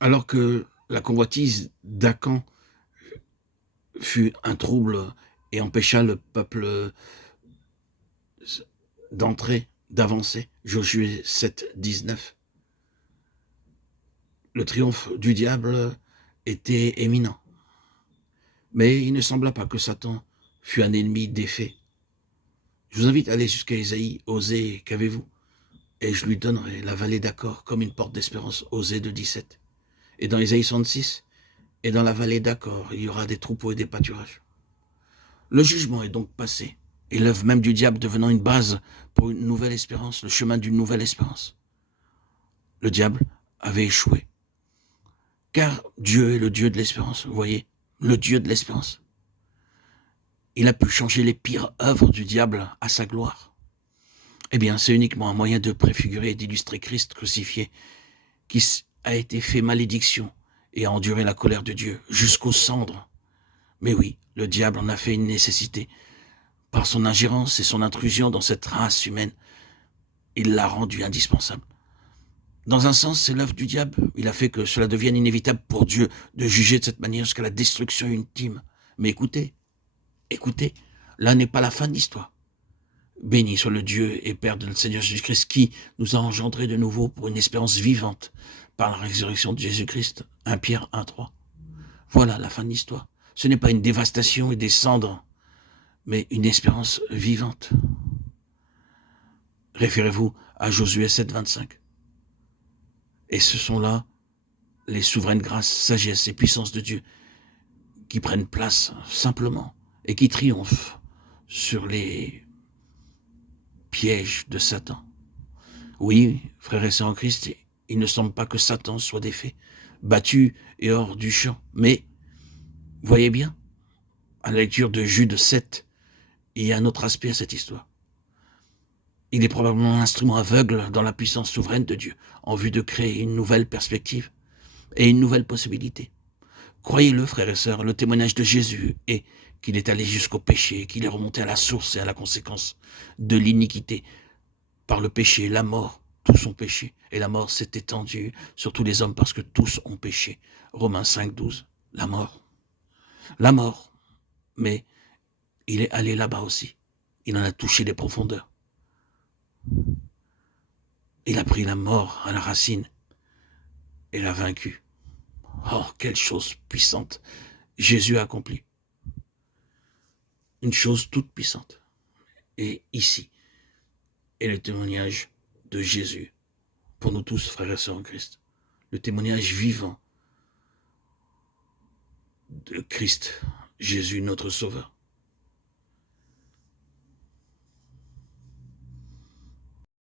Alors que la convoitise d'Acan fut un trouble et empêcha le peuple d'entrer, d'avancer. Josué 7, 19. Le triomphe du diable était éminent. Mais il ne sembla pas que Satan fût un ennemi défait. Je vous invite à aller jusqu'à Ésaïe, Osée, qu'avez-vous? Et je lui donnerai la vallée d'Accor comme une porte d'espérance, Osée de 17. Et dans Ésaïe 66, et dans la vallée d'Accor, il y aura des troupeaux et des pâturages. Le jugement est donc passé, et l'œuvre même du diable devenant une base pour une nouvelle espérance, le chemin d'une nouvelle espérance. Le diable avait échoué, car Dieu est le Dieu de l'espérance, vous voyez, le Dieu de l'espérance. Il a pu changer les pires œuvres du diable à sa gloire. Eh bien, c'est uniquement un moyen de préfigurer et d'illustrer Christ crucifié, qui a été fait malédiction et a enduré la colère de Dieu jusqu'aux cendres. Mais oui, le diable en a fait une nécessité. Par son ingérence et son intrusion dans cette race humaine, il l'a rendue indispensable. Dans un sens, c'est l'œuvre du diable. Il a fait que cela devienne inévitable pour Dieu de juger de cette manière jusqu'à la destruction ultime. Mais écoutez, écoutez, là n'est pas la fin de l'histoire. Béni soit le Dieu et Père de notre Seigneur Jésus-Christ qui nous a engendrés de nouveau pour une espérance vivante par la résurrection de Jésus-Christ. 1 Pierre 1,3. Voilà la fin de l'histoire. Ce n'est pas une dévastation et des cendres, mais une espérance vivante. Référez-vous à Josué 7, 25. Et ce sont là les souveraines grâces, sagesse et puissance de Dieu qui prennent place simplement et qui triomphent sur les pièges de Satan. Oui, frères et sœurs en Christ, il ne semble pas que Satan soit défait, battu et hors du champ. Mais, voyez bien, à la lecture de Jude 7, il y a un autre aspect à cette histoire. Il est probablement l'instrument aveugle dans la puissance souveraine de Dieu, en vue de créer une nouvelle perspective et une nouvelle possibilité. Croyez-le, frères et sœurs, le témoignage de Jésus est qu'il est allé jusqu'au péché, qu'il est remonté à la source et à la conséquence de l'iniquité. Par le péché, la mort, tous ont péché. Et la mort s'est étendue sur tous les hommes parce que tous ont péché. Romains 5, 12. La mort. La mort. Mais il est allé là-bas aussi. Il en a touché les profondeurs. Il a pris la mort à la racine et l'a vaincu. Oh, quelle chose puissante Jésus a accompli. Une chose toute puissante. Et ici est le témoignage de Jésus pour nous tous, frères et sœurs en Christ. Le témoignage vivant de Christ, Jésus, notre Sauveur.